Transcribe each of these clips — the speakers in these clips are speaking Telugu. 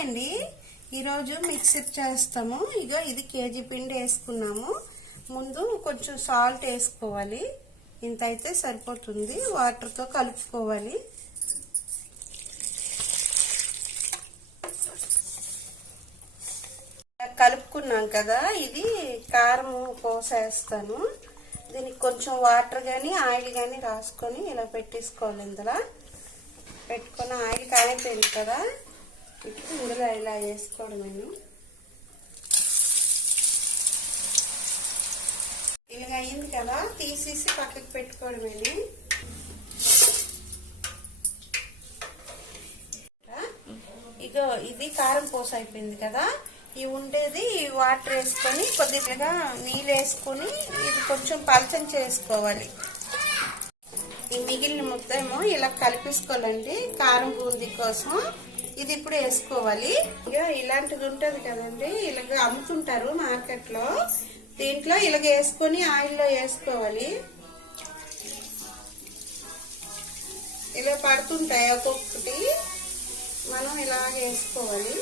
హాయ్ అండి, ఈరోజు మిక్సర్ చేస్తాము. ఇది కేజీ పిండి వేసుకున్నాము. ముందు కొంచెం సాల్ట్ వేసుకోవాలి. ఇంత అయితే సరిపోతుంది. వాటర్తో కలుపుకోవాలి. కలుపుకున్నాం కదా, ఇది కారం పోసేస్తాను. దీనికి కొంచెం వాటర్ కానీ ఆయిల్ కానీ రాసుకొని ఇలా పెట్టేసుకోవాలి. ఇందులో పెట్టుకున్న ఆయిల్ కాలిపోయింది కదా, ఇప్పుడు ఇందులో ఇలా వేసుకోవడం. ఇలాగ అయింది కదా, తీసేసి పక్కకి పెట్టుకోవడమేని. ఇగో ఇది కారం పోస అయిపోయింది కదా, ఇవి ఉండేది వాటర్ వేసుకొని కొద్దిగా నీళ్ళు వేసుకొని ఇది కొంచెం పలచం చేసుకోవాలి. ఈ మిగిలిన మొత్తమో ఇలా కలిపేసుకోవాలండి కారం బూందీ కోసం. ఇది ఇప్పుడు వేసుకోవాలి. ఇక ఇలాంటిది ఉంటది కదండి, ఇలాగ అమ్ముతుంటారు మార్కెట్ లో. దీంట్లో ఇలాగ వేసుకొని ఆయిల్లో వేసుకోవాలి. ఇలా పడుతుంటాయి ఒక్కొక్కటి, మనం ఇలాగ వేసుకోవాలి.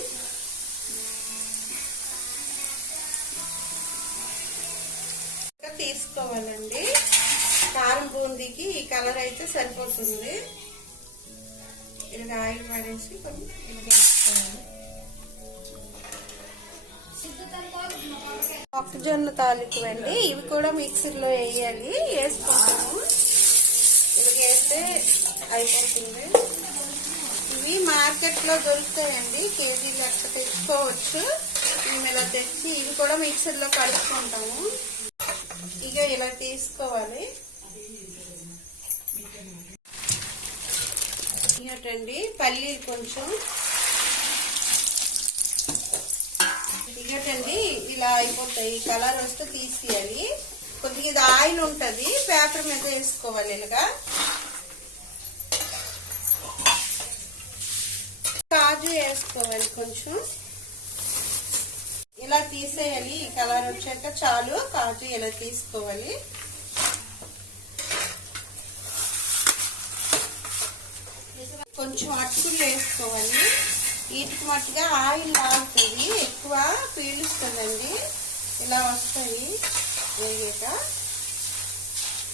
తీసుకోవాలండి. కారం బూందీకి ఈ కలర్ అయితే సరిపోతుంది. ఇలా ఆయిల్ పడేసి ఇలా వేసుకోవాలి. మొక్కజొన్న తాలింపు అండి, ఇవి కూడా మిక్సీలో వేయాలి. వేసుకుంటాము. ఇలా వేస్తే అయిపోతుంది. ఇవి మార్కెట్ లో దొరుకుతాయండి, కేజీ లెక్క తెచ్చుకోవచ్చు. మేము ఇలా తెచ్చి ఇవి కూడా మిక్సీలో కలుపుకుంటాము. ఇక ఇలా తీసుకోవాలి. ఇగటండి పల్లీలు కొంచెం, ఇగటండి ఇలా అయిపోతాయి. కలర్ వస్తే తీసేయాలి. కొద్దిగా ఇది ఆయిల్ ఉంటది, పేపర్ మీద వేసుకోవాలి. ఇలాగా కాజు వేసుకోవాలి కొంచెం, ఇలా తీసేయాలి. ఈ కలర్ వచ్చాక చాలు. కాజు ఇలా తీసుకోవాలి. కొంచెం అటుకులు వేసుకోవాలి. వీటికి మట్టుగా ఆయిల్ లాగుతుంది, ఎక్కువ పీలుస్తుందండి. ఇలా వస్తాయి వేగాక.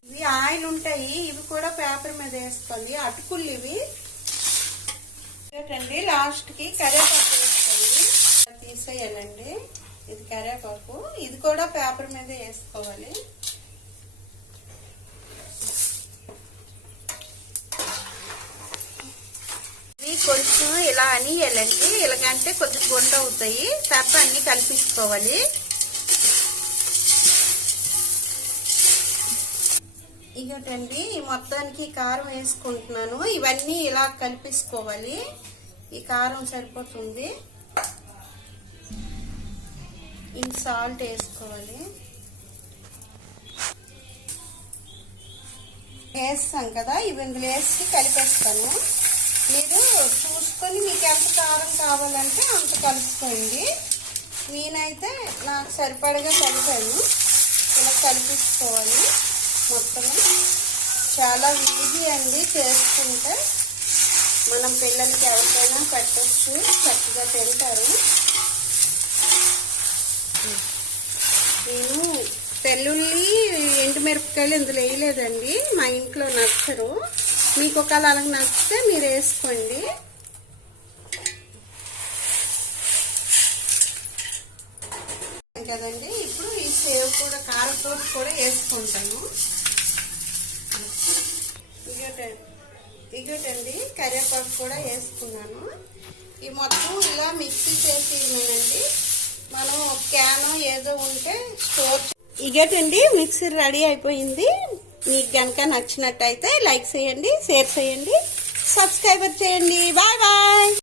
ఇవి ఆయిల్ ఉంటాయి, ఇవి కూడా పేపర్ మీద వేసుకోవాలి. అటుకులు ఇవి ఏంటండి. లాస్ట్ కి కరివేపాకు వేసుకోవాలి. తీసేయాలండి. ఇది కరివేపాకు, ఇది కూడా పేపర్ మీద వేసుకోవాలి. కొంచెం ఇలా అనియాలండి. ఇలాగంటే కొంచెం గుండ అవుతాయి. తప్ప అన్ని కలిపించుకోవాలి. ఇగటండి మొత్తానికి కారం వేసుకుంటున్నాను. ఇవన్నీ ఇలా కలిపించుకోవాలి. ఈ కారం సరిపోతుంది. ఇంక సాల్ట్ వేసుకోవాలి. వేస్తాం కదా, ఇవి ఇందులో వేసి కలిపేస్తాను. మీరు చూసుకొని మీకు ఎంత కారం కావాలంటే అంత కలుపుకోండి. నేనైతే నాకు సరిపడగా కలిపాను. ఇలా కలిపించుకోవాలి మొత్తం. చాలా ఈజీ అండి చేసుకుంటే. మనం పిల్లలకి ఎవరికైనా పెట్టచ్చు, చక్కగా తింటారు. నేను తెల్లుల్లి ఎండుమిరపకాయలు ఇందులో వేయలేదండి, మా ఇంట్లో నచ్చరు. మీకు ఒకవేళ అలాగ నచ్చితే మీరు వేసుకోండి. కదండి, ఇప్పుడు ఈ సేవ్ కూడా కారపూస కూడా వేసుకుంటాను. ఇగటండి కరివేపాకు కూడా వేసుకున్నాను. ఈ మొత్తం ఇలా మిక్సీ చేసినండి. మనం క్యాన్ ఏదో ఉంటే స్టోర్. ఇగటండి మిక్సీ రెడీ అయిపోయింది. మీకు గనక నచ్చినట్టయితే లైక్ చేయండి, షేర్ చేయండి, సబ్స్క్రైబర్ చేయండి. Bye bye.